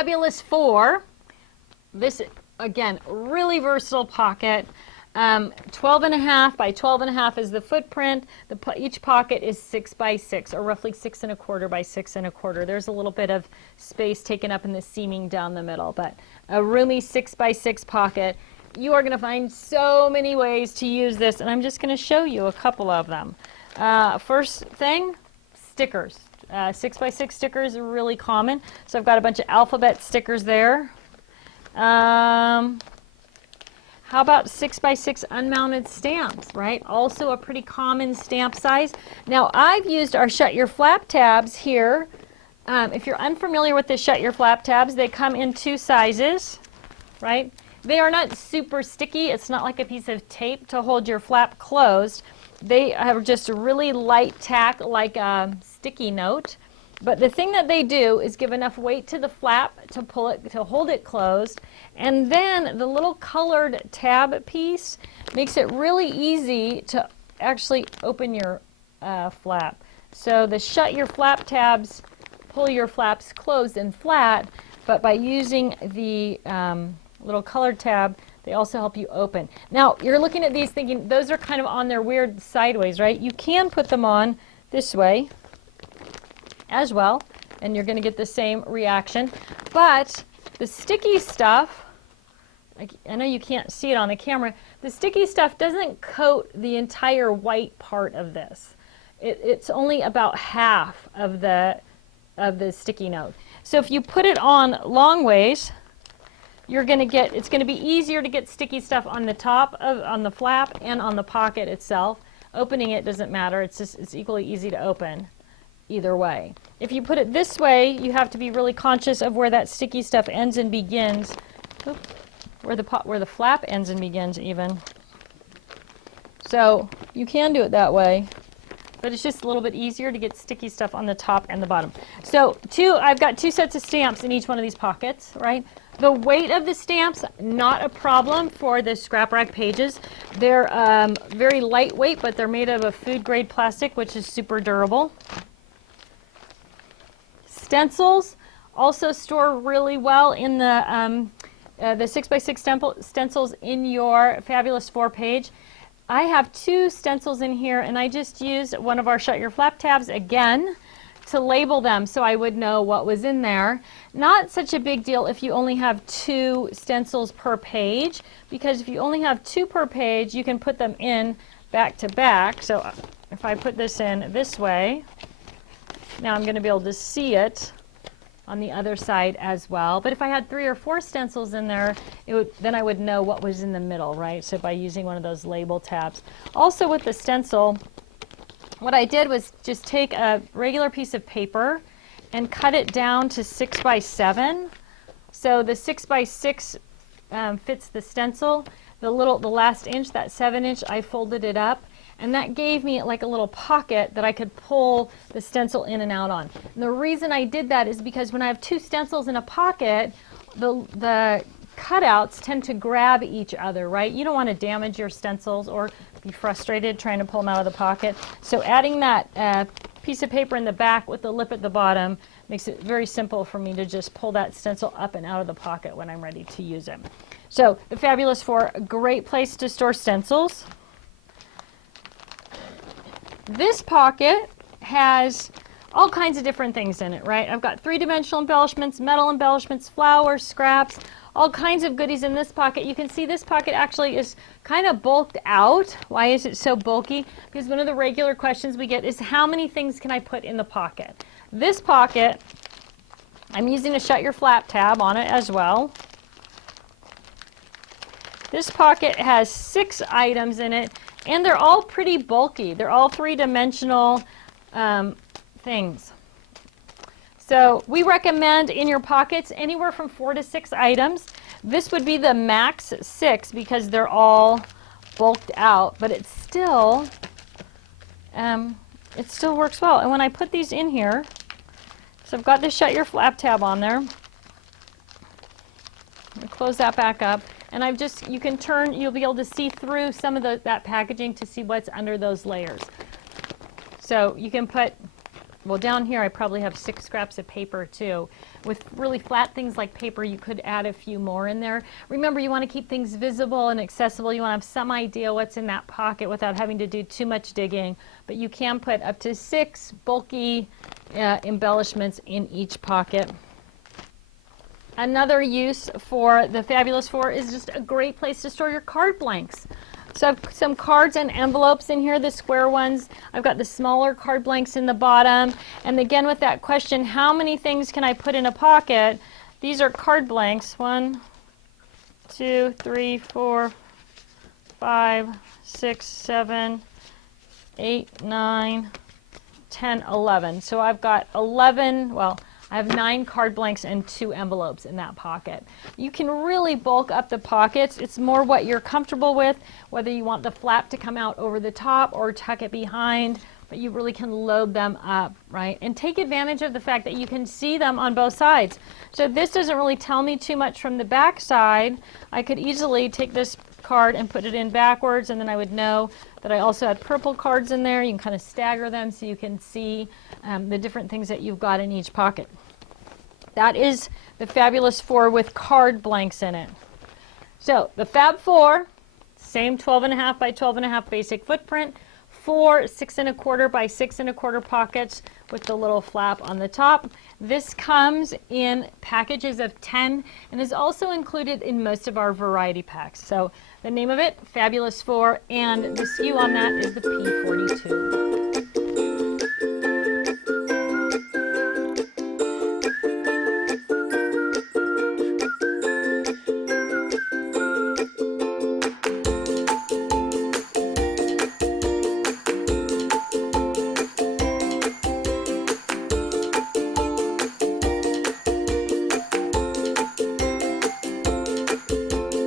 Fabulous 4. This, again, really versatile pocket. 12.5 by 12.5 is the footprint. Each pocket is 6 by 6, or roughly 6 1/4 by 6 1/4. There's a little bit of space taken up in the seaming down the middle, but a roomy 6 by 6 pocket. You are going to find so many ways to use this, and I'm just going to show you a couple of them. First thing, stickers. 6 by 6 stickers are really common. So I've got a bunch of alphabet stickers there. How about 6 by 6 unmounted stamps, right? Also a pretty common stamp size. Now I've used our Shut Your Flap tabs here. If you're unfamiliar with the Shut Your Flap tabs, they come in 2 sizes, right? They are not super sticky. It's not like a piece of tape to hold your flap closed. They have just a really light tack, like a sticky note. But the thing that they do is give enough weight to the flap to pull it, to hold it closed. And then the little colored tab piece makes it really easy to actually open your flap. So the Shut Your Flap tabs pull your flaps closed and flat, but by using the little colored tab, they also help you open. Now, you're looking at these thinking, those are kind of on their weird sideways, right? You can put them on this way as well, and you're going to get the same reaction. But the sticky stuff, I know you can't see it on the camera, the sticky stuff doesn't coat the entire white part of this. It's only about half of the sticky note. So if you put it on long ways, you're going to get, it's going to be easier to get sticky stuff on the top of, on the flap and on the pocket itself. Opening it doesn't matter. It's equally easy to open either way. If you put it this way, you have to be really conscious of where that sticky stuff ends and begins. Oop, where the flap ends and begins even. So you can do it that way, but it's just a little bit easier to get sticky stuff on the top and the bottom. So I've got 2 sets of stamps in each one of these pockets, right? The weight of the stamps, not a problem for the ScrapRack pages. They're very lightweight, but they're made of a food-grade plastic, which is super durable. Stencils also store really well in the 6 by 6 stencils in your Fabulous 4 page. I have 2 stencils in here, and I just used one of our Shut Your Flap tabs again to label them so I would know what was in there. Not such a big deal if you only have 2 stencils per page, because if you only have 2 per page, you can put them in back to back. So if I put this in this way, now I'm going to be able to see on the other side as well. But if I had 3 or 4 stencils in there, then I would know what was in the middle, right? So by using one of those label tabs. Also with the stencil, what I did was just take a regular piece of paper and cut it down to 6 by 7. So the 6 by 6 fits the stencil. The last inch, that 7-inch, I folded it up. And that gave me like a little pocket that I could pull the stencil in and out on. And the reason I did that is because when I have 2 stencils in a pocket, the cutouts tend to grab each other, right? You don't want to damage your stencils or be frustrated trying to pull them out of the pocket. So adding that piece of paper in the back with the lip at the bottom makes it very simple for me to just pull that stencil up and out of the pocket when I'm ready to use it. So the Fabulous 4, a great place to store stencils. This pocket has all kinds of different things in it, right? I've got 3-dimensional embellishments, metal embellishments, flowers, scraps, all kinds of goodies in this pocket. You can see this pocket actually is kind of bulked out. Why is it so bulky? Because one of the regular questions we get is how many things can I put in the pocket? This pocket, I'm using a Shut Your Flap tab on it as well. This pocket has 6 items in it, and they're all pretty bulky. They're all 3-dimensional things. So we recommend in your pockets anywhere from 4 to 6 items. This would be the max 6 because they're all bulked out, but it still works well. And when I put these in here, so I've got the Shut Your Flap tab on there. Close that back up. And I've just, you can turn, you'll be able to see through some of that packaging to see what's under those layers. So you can put well, down here I probably have 6 scraps of paper too. With really flat things like paper, you could add a few more in there. Remember, you want to keep things visible and accessible. You want to have some idea what's in that pocket without having to do too much digging. But you can put up to 6 bulky embellishments in each pocket. Another use for the Fabulous 4 is just a great place to store your card blanks. So I have some cards and envelopes in here, the square ones. I've got the smaller card blanks in the bottom. And again, with that question, how many things can I put in a pocket? These are card blanks. 1, 2, 3, 4, 5, 6, 7, 8, 9, 10, 11. So I've got 11, well, I have 9 card blanks and 2 envelopes in that pocket. You can really bulk up the pockets. It's more what you're comfortable with, whether you want the flap to come out over the top or tuck it behind, but you really can load them up, right? And take advantage of the fact that you can see them on both sides. So this doesn't really tell me too much from the back side. I could easily take this card and put it in backwards, and then I would know that I also had purple cards in there. You can kind of stagger them so you can see the different things that you've got in each pocket. That is the Fabulous 4 with card blanks in it. So the Fab 4, same 12.5 by 12.5 basic footprint, 4 6.25 by 6.25 pockets with the little flap on the top. This comes in packages of 10 and is also included in most of our variety packs. So the name of it, Fabulous 4, and the SKU on that is the P42.